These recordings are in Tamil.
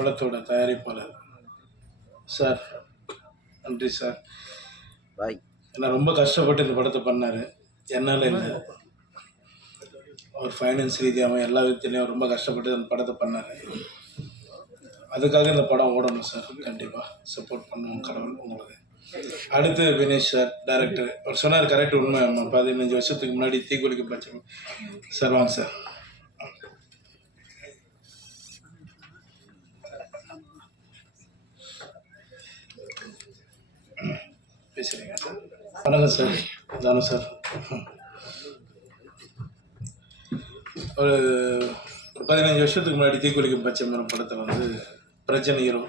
படத்தோட தயாரிப்பாளர் சார், நன்றி சார். பாய். ஏன்னா ரொம்ப கஷ்டப்பட்டு இந்த படத்தை பண்ணார். என்னால் இல்லை, அவர் ஃபைனான்ஸ் ரீதியாகவும் எல்லா விதத்துலேயும் ரொம்ப கஷ்டப்பட்டு அந்த படத்தை பண்ணார். அதுக்காக இந்த படம் ஓடணும் சார். கண்டிப்பாக சப்போர்ட் பண்ணுவோம் கடவுள் உங்களுக்கு. அடுத்து வினேஷ் சார், டைரக்டர். அவர் சொன்னார் கரெக்ட், உண்மை. 15 வருஷத்துக்கு முன்னாடி தீக்குளிக்க பட்சம் சார். வாங்க சார். பேசுகிறீங்க சார்? வணக்கம் சார். தானு சார். ஒரு 15 வருஷத்துக்கு முன்னாடி தீக்குளிக்கும் பச்சைமரம் படத்தில் வந்து பிரச்சனை ஹீரோ.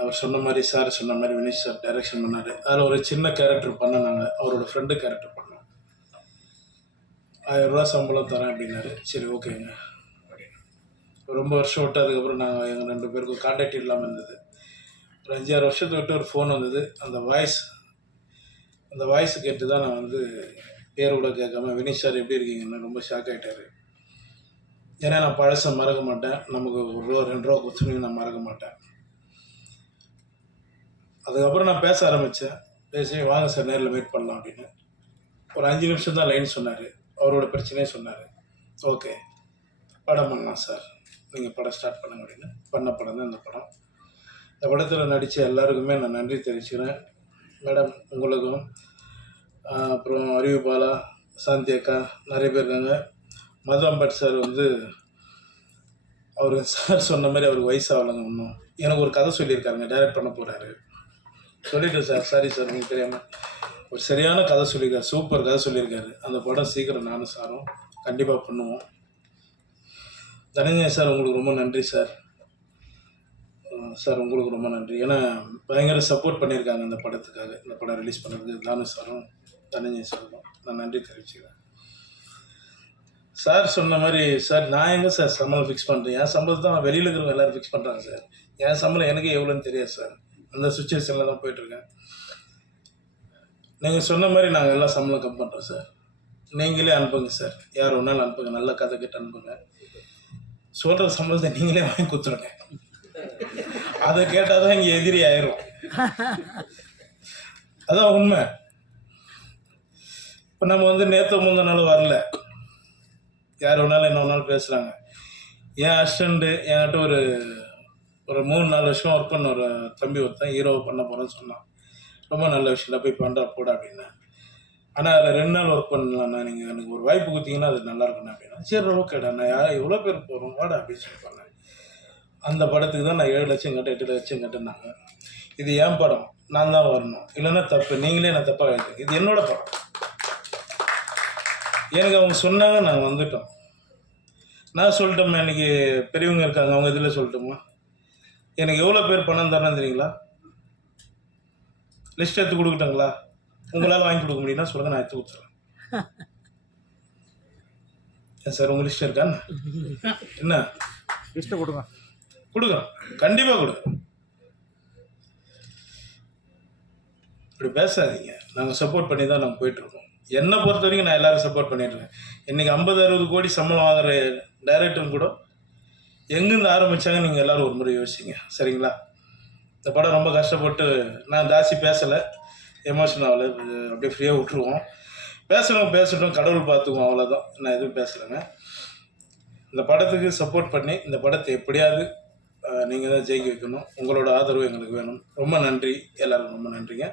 அவர் சொன்ன மாதிரி, சார் சொன்ன மாதிரி வினேஷ் சார் டைரக்ஷன் பண்ணார். அதில் ஒரு சின்ன கேரக்டர் பண்ணாங்க, அவரோட ஃப்ரெண்டு கேரக்டர் பண்ணோம். 1000 ரூபா சம்பளம் தரேன் அப்படின்னாரு. சரி ஓகேங்க அப்படின்னு ரொம்ப வருஷம் விட்டு அதுக்கப்புறம் நாங்கள் எங்கள் 2 பேருக்கும் கான்டாக்ட் இல்லாமல் இருந்தது. ஒரு 5-6 வருஷத்தை விட்டு ஒரு ஃபோன் வந்தது. அந்த வாய்ஸ் கேட்டு தான் நான் வந்து பேர் கூட கேட்காம வினேஷ் சார் எப்படி இருக்கீங்கன்னு ரொம்ப ஷாக் ஆகிட்டார். ஏன்னா நான் பழசை மறக்க மாட்டேன். நமக்கு 1 ரூபா 2 ரூபா கொடுத்துன்னு நான் மறக்க மாட்டேன். அதுக்கப்புறம் நான் பேச ஆரம்பித்தேன். பேசி வாங்க சார் நேரில் மீட் பண்ணலாம் அப்படின்னு. ஒரு 5 நிமிஷம் தான் லைன் சொன்னார். அவரோட பிரச்சனையே சொன்னார். ஓகே படம் பண்ணலாம் சார், நீங்கள் படம் ஸ்டார்ட் பண்ணுங்க அப்படின்னு. பண்ண படம் தான் இந்த படம். இந்த படத்தில் நடித்த எல்லாருக்குமே நான் நன்றி தெரிவிச்சுக்கிறேன். மேடம் உங்களுக்கும், அப்புறம் அறிவு பாலா, சாந்தி அக்கா, நிறைய பேர் இருக்காங்க. மதுரம்பட் சார் வந்து அவர் சார் சொன்ன மாதிரி அவருக்கு வயசாகலைங்க இன்னும். எனக்கு ஒரு கதை சொல்லியிருக்காருங்க, டைரக்ட் பண்ண போகிறாரு. சொல்லிட்டேன் சார், சாரி சார் உங்களுக்கு தெரியாமல். ஒரு சரியான கதை சொல்லியிருக்காரு, சூப்பர் கதை சொல்லியிருக்காரு. அந்த படம் சீக்கிரம் நானும் சாரும் கண்டிப்பாக பண்ணுவோம். தனஞ்சய் சார் உங்களுக்கு ரொம்ப நன்றி சார். சார் உங்களுக்கு ரொம்ப நன்றி. ஏன்னா பயங்கர சப்போர்ட் பண்ணியிருக்காங்க இந்த படத்துக்காக. இந்த படம் ரிலீஸ் பண்ணுறதுக்கு தானு சாரும் தனஞ்சய் சாரும் நான் நன்றி தெரிவிச்சுக்கிறேன். சார் சொன்ன மாதிரி, சார் நான் எங்கே சார் சம்பளம் ஃபிக்ஸ் பண்ணுறேன்? என் சம்பளத்தை தான் வெளியில் இருக்கிறவங்க எல்லோரும் ஃபிக்ஸ் பண்ணுறாங்க சார். என் சம்பளம் எனக்கு எவ்வளோன்னு தெரியாது சார். அந்த சுச்சுவேஷனில் தான் போயிட்டுருக்கேன். நீங்கள் சொன்ன மாதிரி நாங்கள் எல்லாம் சம்பளம் கம் பண்ணுறோம் சார். நீங்களே அனுப்புங்க சார், யார் ஒன்றாலும் அனுப்புங்க, நல்ல கதை கிட்ட அனுப்புங்க. சொல்கிற சம்பளத்தை நீங்களே வாங்கி கொடுத்துருங்க. அதை கேட்டால் தான் இங்கே எதிரி ஆயிரும். அதான் உண்மை. இப்போ நம்ம வந்து நேற்று முந்தின நாள் வரல, யார் வேணாலும் என்ன வேணாலும் பேசுகிறாங்க. என் அசிஸ்டண்ட்டு என்கிட்ட ஒரு 3-4 வருஷம் ஒர்க் பண்ண ஒரு தம்பி ஒருத்தன் ஹீரோவை பண்ண போகிறேன்னு சொன்னான். ரொம்ப நல்ல விஷயம் போய் பண்ணுறா போட அப்படின்னு. ஆனால் அதில் 2 நாள் ஒர்க் பண்ணலாம்ண்ணா, நீங்கள் எனக்கு ஒரு வாய்ப்பு கொடுத்தீங்கன்னா அது நல்லாயிருக்குண்ணா அப்படின்னா. சரி ஓகேடா, நான் எவ்வளோ பேர் போகிறோம் வாடா அப்படின்னு சொல்லி பண்ணேன். அந்த படத்துக்கு தான் நான் 7 லட்சம் கட்ட 8 லட்சம் கட்டினாங்க. இது என் படம், நான் தான் வரணும், இல்லைன்னா தப்பு, நீங்களே நான் தப்பாக எழுது. இது என்னோட படம். எனக்கு அவங்க சொன்னாங்க, நாங்கள் வந்துட்டோம். நான் சொல்லிட்டோம்மா, இன்றைக்கி பெரியவங்க இருக்காங்க, அவங்க இதில் சொல்லட்டுமா? எனக்கு எவ்வளோ பேர் பணம் தரணும் தெரியுங்களா? லிஸ்ட் எடுத்து கொடுக்கட்டுங்களா? உங்களால் வாங்கி கொடுக்க முடியும்னா சொல்லுங்கள், நான் எடுத்து கொடுத்துறேன். ஏன் சார் உங்கள் லிஸ்ட் இருக்கா என்ன? லிஸ்ட்டை கொடுங்க. கண்டிப்பாக கொடுங்க. இப்படி பேசாதீங்க. நாங்கள் சப்போர்ட் பண்ணி தான் நாங்கள் போயிட்டுருக்கோம். என்னை பொறுத்த வரைக்கும் நான் எல்லோரும் சப்போர்ட் பண்ணிட்டுருக்கேன். இன்றைக்கி 50-60 கோடி சம்பளம் வாங்குகிற டைரக்டர் கூட எங்கேருந்து ஆரம்பித்தாங்க நீங்கள் எல்லோரும் ஒரு முறை யோசிங்க, சரிங்களா? இந்த படம் ரொம்ப கஷ்டப்பட்டு, நான் ஜாஸ்தி பேசலை, எமோஷன் ஆகலை, அப்படியே ஃப்ரீயாக விட்டுருவோம். பேசட்டும், கடவுள் பார்த்துக்குவோம், அவ்வளோதான். நான் எதுவும் பேசலைங்க. இந்த படத்துக்கு சப்போர்ட் பண்ணி இந்த படத்தை எப்படியாவது நீங்கள் தான் ஜெயிக்க வைக்கணும். உங்களோட ஆதரவு எங்களுக்கு வேணும். ரொம்ப நன்றி, எல்லோரும் ரொம்ப நன்றிங்க.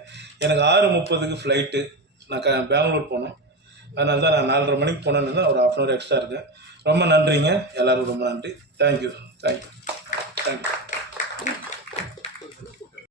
எனக்கு 6:30க்கு ஃப்ளைட்டு. நான் பெங்களூர் போகணும். அதனால தான் நான் 4:30 மணிக்கு போனேன்னு தான் ஒரு 1/2 hour எக்ஸ்ட்ரா இருக்கேன். ரொம்ப நன்றிங்க, எல்லோரும் ரொம்ப நன்றி. தேங்க்யூ.